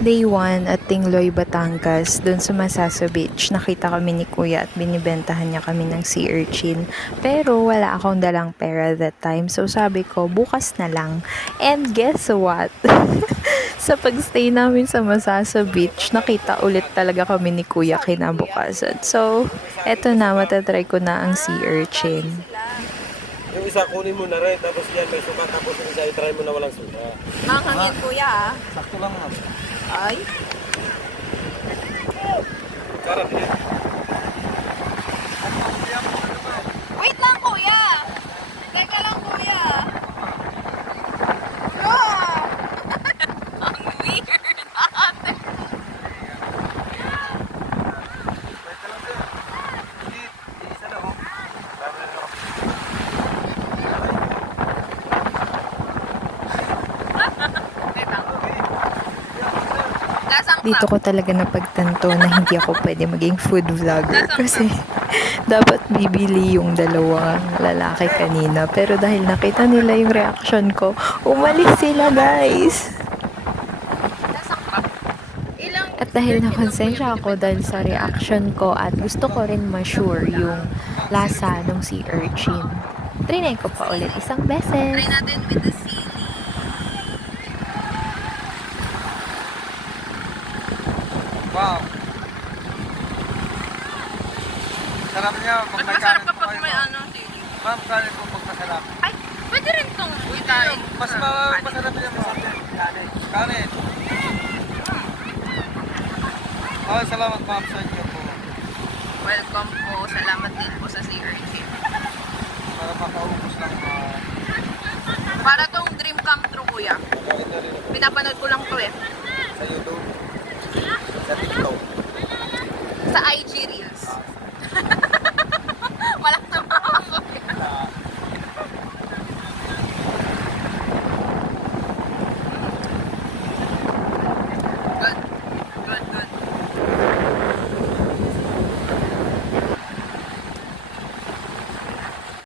Day 1 at Tingloy, Batangas, dun sa Masaso Beach, nakita kami ni Kuya at binibentahan niya kami ng sea urchin. Pero wala akong dalang pera that time, so sabi ko, bukas na lang. And guess what? Sa pagstay namin sa Masaso Beach, nakita ulit talaga kami ni Kuya kinabukasan. So, eto na, matatry ko na ang sea urchin. Yung isa kunin mo na rin, tapos yan may suka, tapos yung isa itry mo na walang suka. Ang hangin kuya ah. Sakto lang ha. Ay. Sarap yan. Wait lang kuya. Teka lang kuya. Ah! Ang weird ate. Lasang Dito ko talaga napagtanto na hindi ako pwede maging food vlogger kasi dapat bibili yung dalawang lalaki kanina. Pero dahil nakita nila yung reaction ko, umalis sila guys! lasang crab. Ilang At dahil nakonsensya ako dahil sa reaction ko at gusto ko rin ma-sure yung lasa ng sea urchin, trinay ko pa ulit isang try beses. natin with the sili. Wow. Sarap niya pag Mas may masarap kanin po kapag kayo, may ma'am. ano sili. Ma'am, kanin po pag masarap. Ay, pwede rin tong itain. Mas masarap niya ma'am. Kanin. Kanin. Oh, salamat ma'am sa inyo po. Welcome po. Salamat din po sa sea urchin. Para makaubos lang Para tong dream come true kuya. makain na rin ako Pinapanood ko lang to eh. sa YouTube.